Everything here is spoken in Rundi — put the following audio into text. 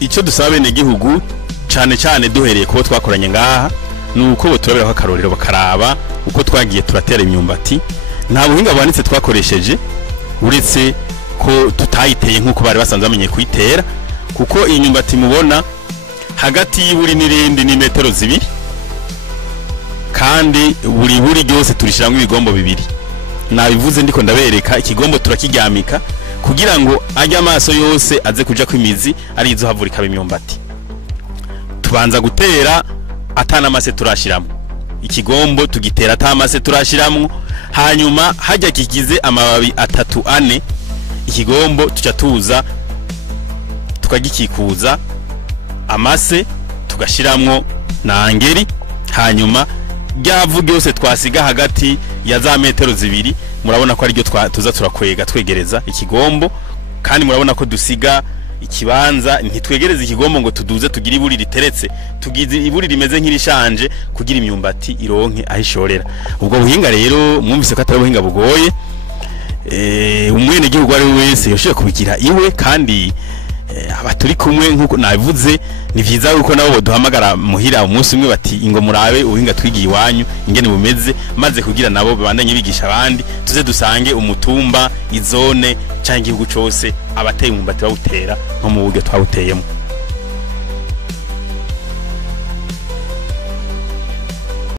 icyo dusaba bene gihugu cyane cyane duhereye kubo twakoranye ngaha nuko bo turabera akarorero bakaraba uko twagiye turatera imyumbati nta buhinga bwanitse twakoresheje uretse ko tutayiteye nkuko bari basanzwe bamenye kuyitera kuko iyi myumbati mubona hagati y'iburi n'irindi ni metero 2 kandi buri ryose turishiramo ibigombo 2 nabivuze ndiko ndabereka ikigombo turakiryamika kugira ngo ajya amaso yose aze kuja kwimizi ari izo havurika imyumbati tubanza gutera atana mase turashiramo ikigombo tugitera atamase turashiramo hanyuma hajya kigize amababi 3-4 ikigombo tuca tuza tukagikikuza amase tugashiramwo na angeri hanyuma ryavu ryose twasiga hagati ya za metero 2 murabona ko ari ryo tuza turakwega twegereza ikigombo kandi murabona ko dusiga ikibanza ntitwegereza ikigombo ngo tuduze tugira iburi riteretse tugize iburi rimeze nk'irishanje kugira imyumbati ironke ahishorera ubwo buhinga rero mwumvise ko atari buhinga bugoye umwene gihugu ari wese yoshye kubigira iwe kandi abaturi kumwe nkuko nabivuze ni vyiza uko nabo duhamagara muhira umunsi umwe bati ingo murabe ubuhinga twigiye iwanyu ingene bumeze maze kugira nabo babandanye bigisha abandi tuze dusange umutumba izone cyangwa igihugu cyose abateye umubati bawutera nko mu buryo twawuteyemo.